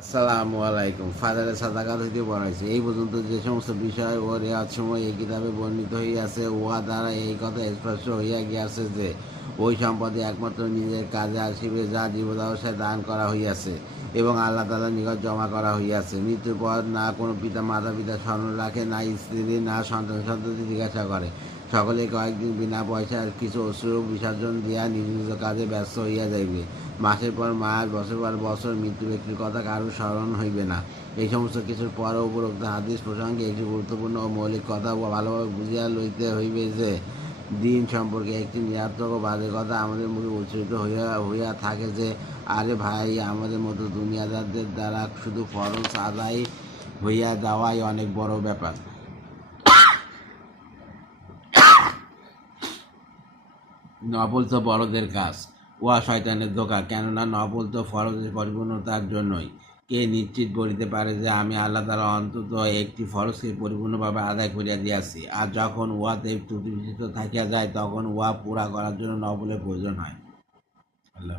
আসসালামু আলাইকুম। ফাজারে সাদাকাত হইতে বলাইছে এই পর্যন্ত যে সমস্ত বিষয় ও রেওয়াজ সময় এই কিতাবে বর্ণিত হইয়াছে, উহা দ্বারা এই কথা স্পষ্ট হইয়া গিয়াছে যে ওই সম্পদে একমাত্র নিজের কাজে আসিবে, যা জীবদাবস্থায় দান করা হইয়াছে এবং আল্লাহ তাআলার নিকট জমা করা হইয়াছে। মৃত্যুর পর না কোনো মাতা পিতা স্মরণ রাখে, না স্ত্রী, না সন্তান সন্ততি জিজ্ঞাসা করে। সকলে কয়েকদিন বিনা পয়সার কিছু অশ্রু বিসর্জন দিয়া নিজ নিজ কাজে ব্যস্ত হইয়া যাইবে। মাসের পর মাস, বছর পর বছর মৃত্যু ব্যক্তির কথা কারো স্মরণ হইবে না। এই সমস্ত কিছুর পর উপরোক্ত হাদিস প্রসঙ্গে একটি গুরুত্বপূর্ণ ও মৌলিক কথা ভালোভাবে বুঝিয়া লইতে হইবে যে দিন সম্পর্কে একটি নিরর্থক ও বাজে কথা আমাদের মুখে উচ্চারিত হইয়া থাকে যে, আরে ভাই, আমাদের মতো দুনিয়াদারদের দ্বারা শুধু ফরজ আদায় হইয়া যাওয়াই অনেক বড় ব্যাপার। নফল তো বড়দের কাজ, উহা শয়তানের ধোঁকা। কেননা নফল তো ফরজের পরিপূর্ণতার জন্যই। কে নিশ্চিত বলিতে পারে যে আমি আল্লাহ তাআলা অন্তত একটি ফরজকে পরিপূর্ণভাবে আদায় করিয়া দিয়াছি, আর যখন উহাতে ত্রুটি বিচিত্র থাকিয়া যায় তখন উহা পুরা করার জন্য নফলের প্রয়োজন হয়। আল্লাহ।